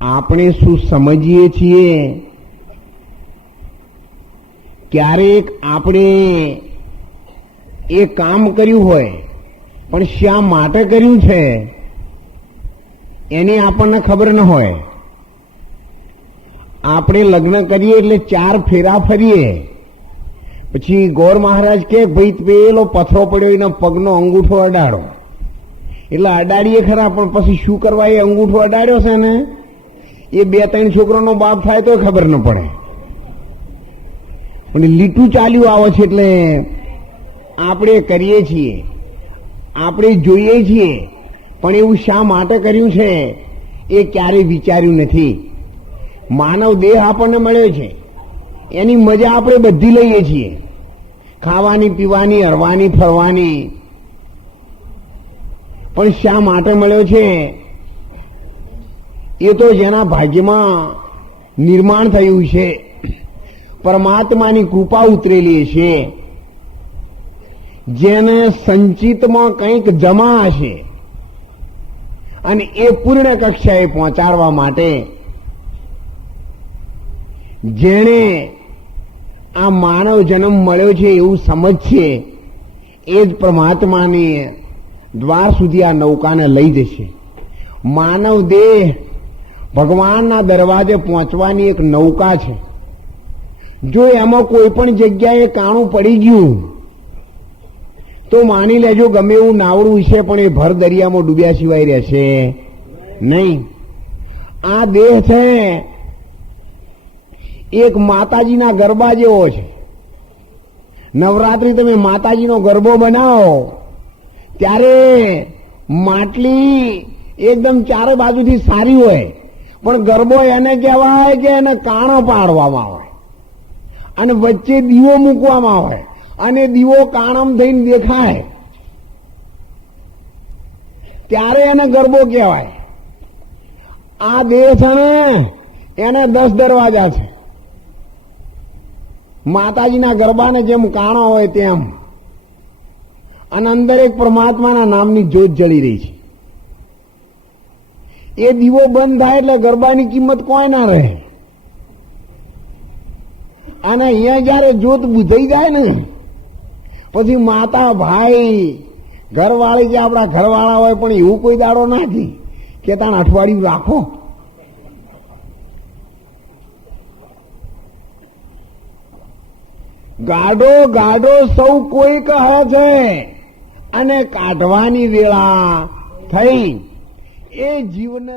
આપણે શું સમજીએ છીએ? ક્યારેક આપણે એ કામ કર્યું હોય પણ શા માટે કર્યું છે એની આપણને ખબર ન હોય. આપણે લગ્ન કરીએ એટલે 4 ફેરા ફરીએ, પછી ગોર મહારાજ કે ભાઈ પેલો પથરો પડ્યો એના પગનો અંગૂઠો અડાડો, એટલે અડાડીએ ખરા પણ પછી શું કરવા એ અંગૂઠો અડાડ્યો છે ને એ 2-3 છોકરાનો બાપ થાય તો ખબર ન પડે. પણ લીટું ચાલ્યું આવે છે એટલે આપણે કરીએ છીએ, આપણે જોઈએ છીએ, પણ એવું શા માટે કર્યું છે એ ક્યારેય વિચાર્યું નથી. માનવ દેહ આપણને મળ્યો છે, એની મજા આપણે બધી લઈએ છીએ, ખાવાની, પીવાની, હરવાની, ફરવાની, પણ શા માટે મળ્યો છે એ તો જેના ભાગ્યમાં નિર્માણ થયું છે, પરમાત્માની કૃપા ઉતરેલી છે, જેને સંચિતમાં કંઈક જમા હશે અને એ પૂર્ણ કક્ષાએ પહોંચાડવા માટે જેણે આ માનવ જન્મ મળ્યો છે એવું સમજશે એ જ પરમાત્માની દ્વાર સુધી આ નૌકાને લઈ જશે. માનવ દેહ ભગવાનના દરવાજે પહોંચવાની એક નૌકા છે. જો એમાં કોઈ પણ જગ્યાએ કાણું પડી ગયું તો માની લેજો ગમે એવું નાવડું છે પણ એ ભર દરિયામાં ડૂબ્યા સિવાય રહેશે નહીં. આ દેહ છે એક માતાજીના ગરબા જેવો છે. નવરાત્રી તમે માતાજીનો ગરબો બનાવો ત્યારે માટલી એકદમ ચારે બાજુથી સારી હોય, પણ ગરબો એને કહેવાય કે એને કાણો પાડવામાં આવે અને વચ્ચે દીવો મૂકવામાં આવે અને દીવો કાણમ થઈને દેખાય ત્યારે એને ગરબો કહેવાય. આ દેહ છે ને એને 10 દરવાજા છે. માતાજીના ગરબાને જેમ કાણો હોય તેમ, અને અંદર એક પરમાત્માના નામની જ્યોત જળી રહી છે. એ દીવો બંધ થાય એટલે ગરબાની કિંમત કોઈ ના રહે. અને અહીંયા જયારે જ્યોત બુઝાઈ જાય ને પછી માતા, ભાઈ, ઘરવાળી જે આપણા ઘરવાળા હોય પણ એવું કોઈ દાડો નથી કે તાણ અઠવાડિયું રાખો. ગાડો ગાડો સૌ કોઈ કહે છે અને કાઢવાની વેળા થઈ એ જીવને